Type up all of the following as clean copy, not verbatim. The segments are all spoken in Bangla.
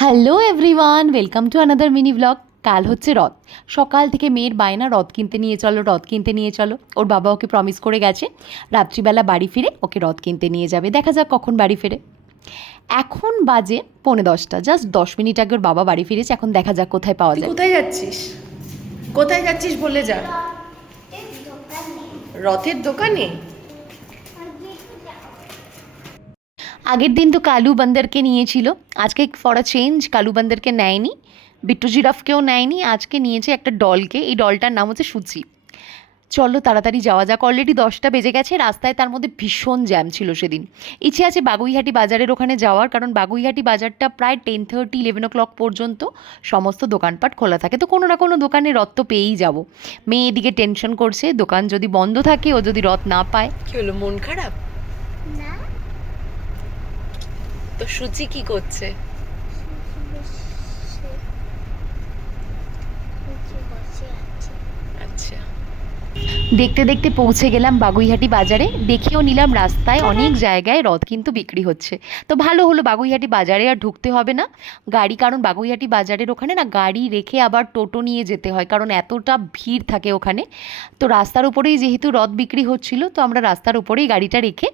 Hello everyone, welcome to another mini blog. কাল হচ্ছে রথ। সকাল থেকে মেয়ের বায়না রথ কিনতে নিয়ে চলো, রথ কিনতে নিয়ে চলো। ওর বাবা ওকে প্রমিস করে গেছে রাত্রিবেলা বাড়ি ফিরে ওকে রথ কিনতে নিয়ে যাবে। দেখা যাক কখন বাড়ি ফেরে। এখন বাজে 9:45, জাস্ট 10 মিনিট আগে ওর বাবা বাড়ি ফিরেছে। এখন দেখা যাক কোথায় পাওয়া যায়। কোথায় যাচ্ছিস? কোথায় যাচ্ছিস বলে যা। রথের দোকানে? আগের দিন তো কালু বান্দরকে নিয়েছিল, আজকে ফর আ চেঞ্জ কালু বান্দরকে নেয়নি, বিট্টু জিরাফকেও নেয়নি, আজকে নিয়েছে একটা ডলকে। এই ডলটার নাম হচ্ছে সুচি। চলো তাড়াতাড়ি যাওয়া যাক, অলরেডি 10টা বেজে গেছে। রাস্তায় তার মধ্যে ভীষণ জ্যাম ছিল সেদিন। ইচ্ছে আছে বাগুইহাটি বাজারের ওখানে যাওয়ার, কারণ বাগুইহাটি বাজারটা প্রায় 10:30 11 o'clock পর্যন্ত সমস্ত দোকানপাট খোলা থাকে। তো কোনো না কোনো দোকানে রথ তো পেয়েই যাব। মেয়ে এদিকে টেনশন করছে, দোকান যদি বন্ধ থাকে, ও যদি রথ না পায়। কি হলো, মন খারাপ? না, তো সুচি কি করছে? আচ্ছা, দেখতে দেখতে পৌঁছে গেলাম বাগুইহাটি বাজারে। দেখেও নিলাম রাস্তায় অনেক জায়গায় রথ কিন্তু বিক্রি হচ্ছে। তো ভালো হলো, বাগুইহাটি বাজারে আর ঢুকতে হবে না গাড়ি, কারণ বাগুইহাটি বাজারের ওখানে না গাড়ি রেখে আবার টোটো নিয়ে যেতে হয়, কারণ এতটা ভিড় থাকে ওখানে। তো রাস্তার উপরেই যেহেতু রথ বিক্রি হচ্ছিল, তো আমরা রাস্তার উপরেই গাড়িটা রেখে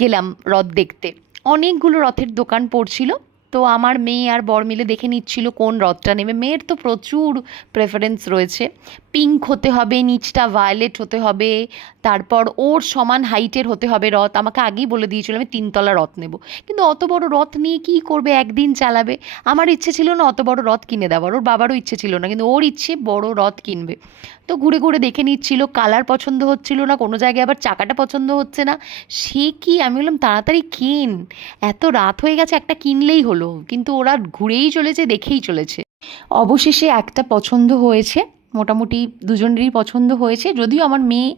গেলাম রথ দেখতে। অনেকগুলো রথের দোকান পড়ছিল। তো আমার মেয়ে আর বর মিলে দেখে নিচ্ছিল কোন রথটা নেবে। মেয়ের তো প্রচুর প্রেফারেন্স রয়েছে, পিঙ্ক হতে হবে, নিচটা ভায়োলেট হতে হবে, তারপর ওর সমান হাইটের হতে হবে রথ। আমাকে আগেই বলে দিয়েছিল আমি 3 তলা রথ নেব, কিন্তু অত বড় রথ নিয়ে কী করবে, একদিন চালাবে। আমার ইচ্ছে ছিল না অত বড় রথ কিনে দেওয়ার, ওর বাবারও ইচ্ছে ছিল না, কিন্তু ওর ইচ্ছে বড় রথ কিনবে। তো ঘুরে ঘুরে দেখে নিচ্ছিল, কালার পছন্দ হচ্ছিল না, কোনো জায়গায় আবার চাকাটা পছন্দ হচ্ছে না। সে কি, আমি বললাম তাড়াতাড়ি কিন, এত রাত হয়ে গেছে, একটা কিনলেই হলো। কিন্তু ওরা ঘুরেই চলেছে, দেখেই চলেছে। অবশেষে একটা পছন্দ হয়েছে, মোটামুটি দুজনেরই পছন্দ হয়েছে। যদিও আমার মেয়ে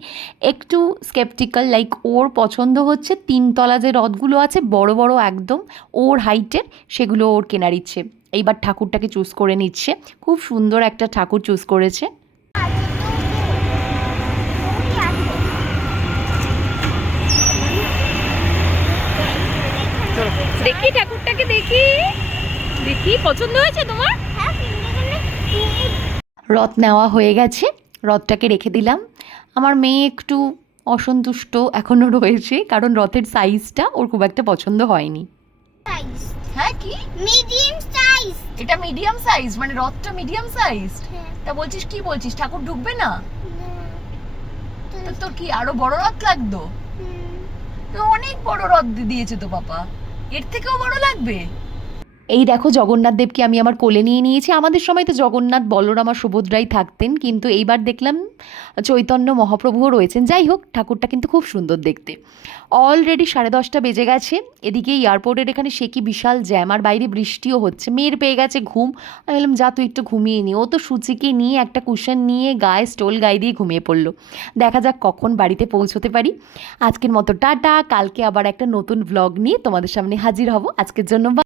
একটু স্কেপটিক্যাল, লাইক ওর পছন্দ হচ্ছে 3 তলা যে রথগুলো আছে বড় বড় একদম ওর হাইটের, সেগুলো ওর কেনার ইচ্ছে। এইবার ঠাকুরটাকে চুজ করে নিচ্ছে, খুব সুন্দর একটা ঠাকুর চুজ করেছে। দেখি ঠাকুরটাকে, দেখি দেখি পছন্দ হয়েছে তোমার? রথ নেওয়া হয়ে গেছে, রথটাকে রেখে দিলাম। আমার মেয়ে একটু অসন্তুষ্ট এখনও রয়েছে, কারণ রথের সাইজটা ওর খুব একটা পছন্দ হয়নি। হ্যাঁ, কি মিডিয়াম সাইজ। এটা মিডিয়াম সাইজ? মানে রথটা মিডিয়াম সাইজ? তা বলছিস, কি বলছিস, ঠাকুর ঢুকবে না? তো তোর কি আরো বড় রথ লাগতো? তো অনেক বড় রথ দিয়েছে তো পাপা, এর থেকেও বড় লাগবে। এই দেখো জগন্নাথ দেবকে আমি আমার কোলে নিয়ে নিয়েছি। আমাদের সময় তো জগন্নাথ, বলরাম আর সুভদ্রাই থাকতেন, কিন্তু এইবার দেখলাম চৈতন্য মহাপ্রভুও রয়েছেন। যাই হোক, ঠাকুরটা কিন্তু খুব সুন্দর দেখতে। অলরেডি 10:30 বেজে গেছে। এদিকে এয়ারপোর্টের এখানে সে কি বিশাল জ্যাম, আর বাইরে বৃষ্টিও হচ্ছে। মেয়ের পেয়ে গেছে ঘুম। আমি বললাম যা তুই একটু ঘুমিয়ে নি। ও তো সুচিকে নিয়ে একটা কুশন নিয়ে গায়ে স্টোল গায়ে দিয়ে ঘুমিয়ে পড়লো। দেখা যাক কখন বাড়িতে পৌঁছতে পারি। আজকের মতো টাটা, কালকে আবার একটা নতুন ভ্লগ নিয়ে তোমাদের সামনে হাজির হব। আজকের জন্য